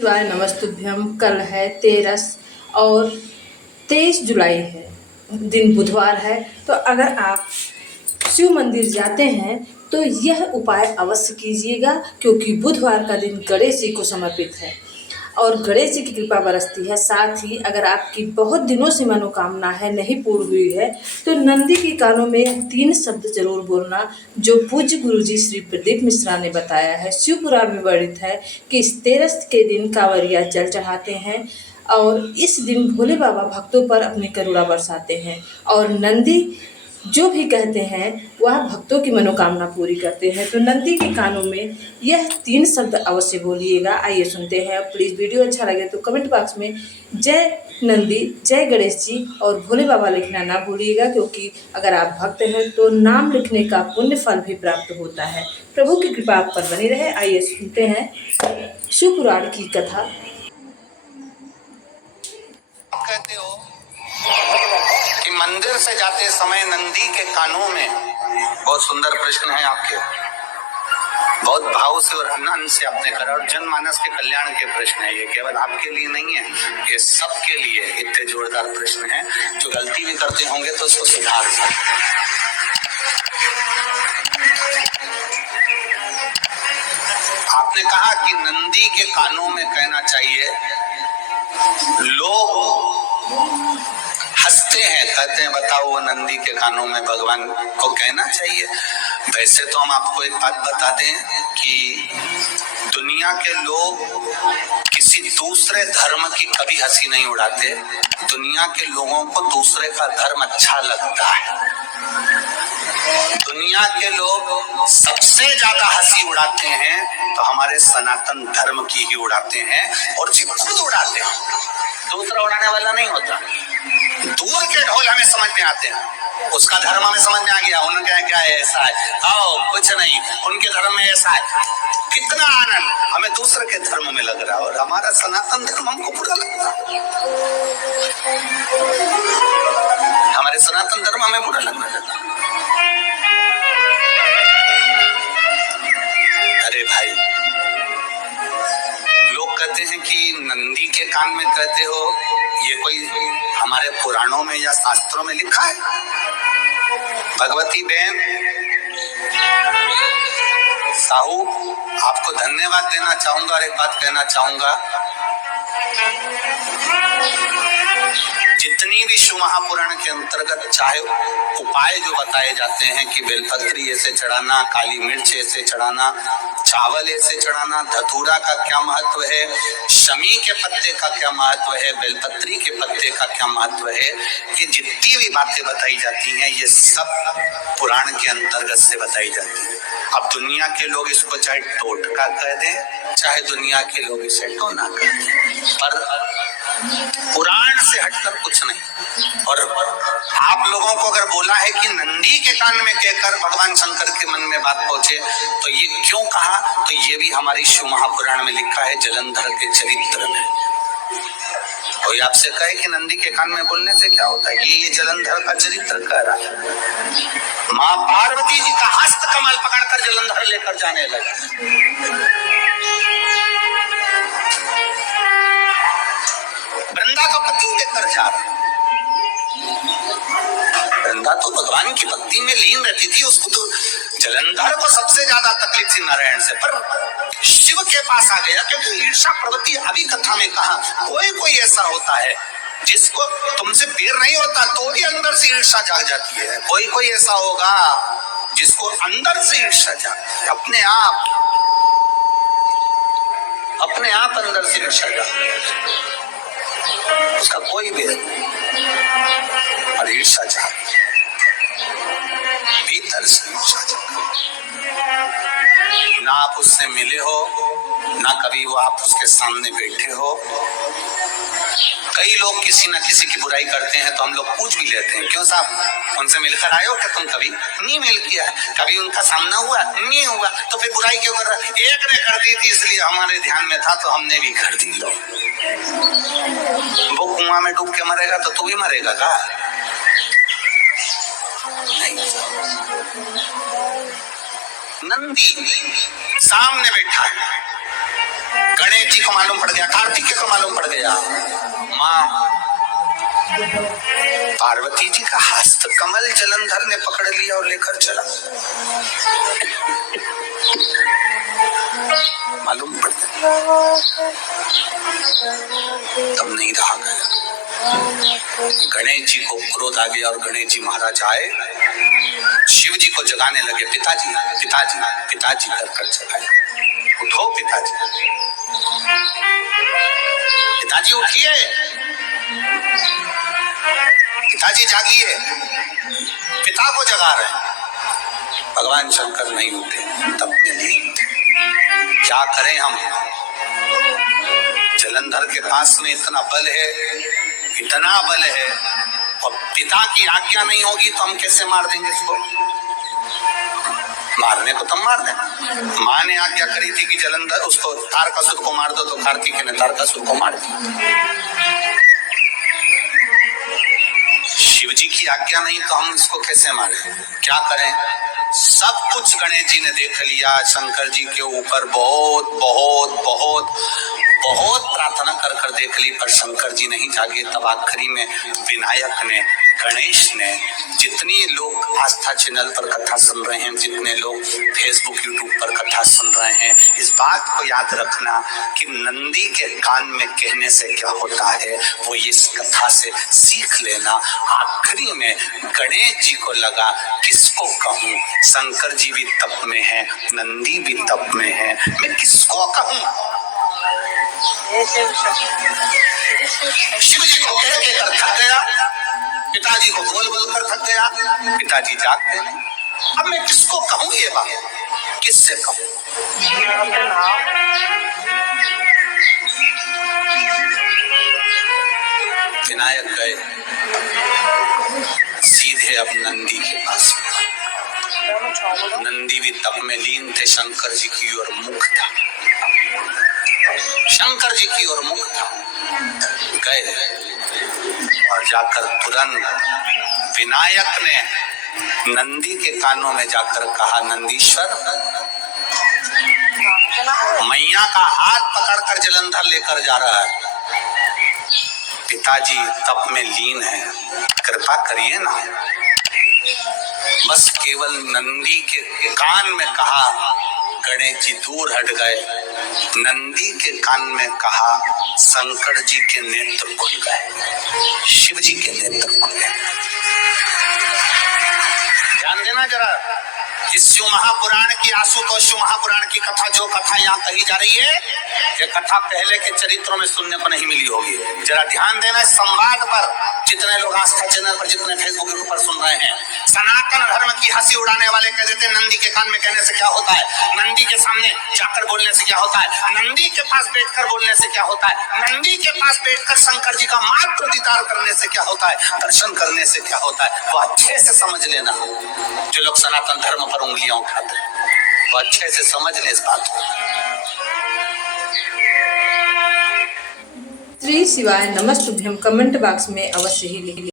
शिवाय नमस्तुभ्यम। कल है 13 और 23 जुलाई है, दिन बुधवार है। तो अगर आप शिव मंदिर जाते हैं तो यह उपाय अवश्य कीजिएगा, क्योंकि बुधवार का दिन गणेश जी को समर्पित है और गणेश जी की कृपा बरसती है। साथ ही अगर आपकी बहुत दिनों से मनोकामना है नहीं पूर्ण हुई है तो नंदी के कानों में 3 शब्द जरूर बोलना, जो पूज्य गुरु जी श्री प्रदीप मिश्रा ने बताया है। शिव पुराण में वर्णित है कि इस 13 के दिन कांवरिया जल चढ़ाते हैं और इस दिन भोले बाबा भक्तों पर अपनी करुणा बरसाते हैं और नंदी जो भी कहते हैं वह भक्तों की मनोकामना पूरी करते हैं। तो नंदी के कानों में यह 3 शब्द अवश्य बोलिएगा। आइए सुनते हैं। प्लीज़ वीडियो अच्छा लगे तो कमेंट बॉक्स में जय नंदी, जय गणेश जी और भोले बाबा लिखना ना भूलिएगा, क्योंकि अगर आप भक्त हैं तो नाम लिखने का पुण्य फल भी प्राप्त होता है। प्रभु की कृपा आप पर बनी रहे। आइए सुनते हैं शिव पुराण की कथा। कहते हो कि मंदिर से जाते समय नंदी के कानों में, बहुत सुंदर प्रश्न है आपके, बहुत भाव से और आनंद से आपने करा और जनमानस के कल्याण के प्रश्न है। ये केवल आपके लिए नहीं है, ये सबके लिए इतने जोरदार प्रश्न है। जो गलती भी करते होंगे तो उसको सुधार सकते। आपने कहा कि नंदी के कानों में कहना चाहिए। लोग हंसते हैं, कहते हैं बताओ वो नंदी के कानों में भगवान को कहना चाहिए। वैसे तो हम आपको एक बात बता दें कि दुनिया के लोग किसी दूसरे धर्म की कभी हंसी नहीं उड़ाते। दुनिया के लोगों को दूसरे का धर्म अच्छा लगता है। दुनिया के लोग सबसे ज्यादा हंसी उड़ाते हैं तो हमारे सनातन धर्म की ही उड़ाते हैं, और जी खुद उड़ाते हैं, दूसरा उड़ाने वाला नहीं होता। दूर के ढोल हमें समझ में आते हैं, उसका धर्म हमें समझ में आ गया, उनका क्या है ऐसा है, आओ कुछ नहीं, उनके धर्म में ऐसा है। कितना आनंद हमें दूसरे के धर्म में लग रहा है और हमारा सनातन धर्म हमको बुरा लगता है। हमारे सनातन धर्म हमें बुरा लगने लगा। अरे भाई, लोग कहते हैं कि नंदी के कान में कहते हो, ये कोई हमारे पुराणों में या शास्त्रों में लिखा है? भगवती बहन साहू, आपको धन्यवाद देना चाहूंगा और एक बात कहना चाहूंगा। जितनी भी शिव महापुराण के अंतर्गत चाहे उपाय जो बताए जाते हैं कि बेलपत्री ऐसे चढ़ाना, काली मिर्च ऐसे चढ़ाना, चावल ऐसे चढ़ाना, धतूरा का क्या महत्व है, शमी के पत्ते का क्या महत्व है, बेलपत्री के पत्ते का क्या महत्व है, ये जितनी भी बातें बताई जाती हैं ये सब पुराण के अंतर्गत से बताई जाती है। अब दुनिया के लोग इसको चाहे टोटका कह दें, चाहे दुनिया के लोग इसे टोना कह दें, पर पुराण से हटकर कुछ नहीं। और आप लोगों को अगर बोला है कि नंदी के कान में कहकर भगवान शंकर के मन में बात पहुंचे, तो ये क्यों कहा, तो ये भी हमारी शिव महापुराण में लिखा है, जलंधर के चरित्र में। कोई आपसे कहे कि नंदी के कान में बोलने से क्या होता है, ये जलंधर का चरित्र कह रहा है। माँ पार्वती जी का हस्त कमल पकड़कर जलंधर लेकर जाने लगा। वृंदा तो पति लेकर जा रहा, वृंदा तो भगवान की भक्ति में लीन रहती थी, उसको तो जलंधर को सबसे ज्यादा तकलीफ थी नारायण से, पर शिव के पास आ गया। क्योंकि ईर्षा प्रवृत्ति अभी कथा में कहा, कोई ऐसा होता है जिसको तुमसे बैर नहीं होता तो भी अंदर से ईर्षा जाग जाती है। कोई ऐसा होगा जिसको अंदर से ईर्षा जाग, अपने आप अंदर से ईर्षा जाग, उसका कोई भी और ईर्षा जाग, भीतर से ईर्षा जाग। ना आप उससे मिले हो, ना कभी वो आप उसके सामने बैठे हो। कई लोग किसी ना किसी की बुराई करते हैं तो हम लोग पूछ भी लेते हैं, क्यों साहब उनसे मिलकर आए हो क्या तुम? कभी नहीं मिल किया, कभी उनका सामना हुआ नहीं हुआ, तो फिर बुराई क्यों कर रहा? एक ने कर दी थी इसलिए हमारे ध्यान में था तो हमने भी कर दी। लो, वो कुआं में डूब के मरेगा तो तू भी मरेगा का? नंदी सामने बैठा है, गणेश जी को मालूम पड़ गया, कार्तिकेय को मालूम पड़ गया। माँ पार्वती जी का हस्त कमल जलंधर ने पकड़ लिया और लेकर चला। मालूम पड़ गया, तब नहीं रहा गया। गणेश जी को क्रोध आ गया और गणेश जी महाराज आए, शिव जी को जगाने लगे। पिताजी पिताजी पिताजी कर जगाए, उठो पिताजी, पिताजी उठिए, पिताजी जागिए, पिता को जगा रहे। भगवान शंकर नहीं उठे, तब में लीन थे। क्या करें हम, जलंधर के पास में इतना बल है, इतना बल है, और पिता की आज्ञा नहीं होगी तो हम कैसे मार देंगे इसको? मारने को तो मार दें। माँ ने आज्ञा करी थी कि जलंधर उसको तारकासुर को मार दो, तो कार्तिकेय ने तारकासुर को मार दिया। शिव जी की आज्ञा नहीं तो हम इसको कैसे मारें? क्या करें? सब कुछ गणेश जी ने देख लिया। शंकर जी के ऊपर बहुत बहुत बहुत बहुत प्रार्थना कर कर देख ली, पर शंकर जी नहीं जागे। तब आखिरी में विनायक ने, गणेश ने, जितनी लोग आस्था चैनल पर कथा सुन रहे हैं, जितने लोग फेसबुक यूट्यूब पर कथा सुन रहे हैं, इस बात को याद रखना कि नंदी के कान में कहने से क्या होता है वो इस कथा से सीख लेना। आखिरी में गणेश जी को लगा किसको कहूं, शंकर जी भी तप में है, नंदी भी तप में है, मैं किसको कहूं? शिव जी को कह के कर थक गया, पिताजी को बोल बोल कर थक गया, पिताजी जागते नहीं। अब मैं किसको कहूं ये बात, किससे कहूं? विनायक गए सीधे अब नंदी के पास। नंदी भी तप में लीन थे, शंकर जी की ओर मुख था, शंकर जी की ओर मुख था। गए और जाकर तुरंत विनायक ने नंदी के कानों में जाकर कहा, नंदीश्वर, मैया का हाथ पकड़कर जलंधर लेकर जा रहा है, पिताजी तप में लीन है, कृपा करिए ना। बस केवल नंदी के कान में कहा, गणेश जी दूर हट गए। नंदी के कान में कहा, शंकर जी के नेत्र खुल गए, शिव जी के नेत्र खुल गए। ध्यान देना जरा, इस शिव महापुराण की, आशुतोष शिव महापुराण की कथा, जो कथा यहाँ कही जा रही है, ये कथा पहले के चरित्रों में सुनने को नहीं मिली होगी। जरा ध्यान देना इस संवाद पर। जितने लोग आस्था चैनल पर, जितने फेसबुक पर सुन रहे हैं, सनातन धर्म की हंसी उड़ाने वाले कह देते हैं नंदी के कान में कहने से क्या होता है, नंदी के सामने जाकर बोलने से क्या होता है, नंदी के पास बैठकर बोलने से क्या होता है, नंदी के पास बैठकर शंकर जी का मात्र दीदार करने से क्या होता है, दर्शन करने से क्या होता है। वो अच्छे से समझ लेना, जो लोग सनातन धर्म पर उंगलियां उठाते हैं, वो अच्छे से समझ ले इस बात को। श्री शिवाय नमस्तुभ्यम कमेंट बॉक्स में अवश्य ही लिखिए।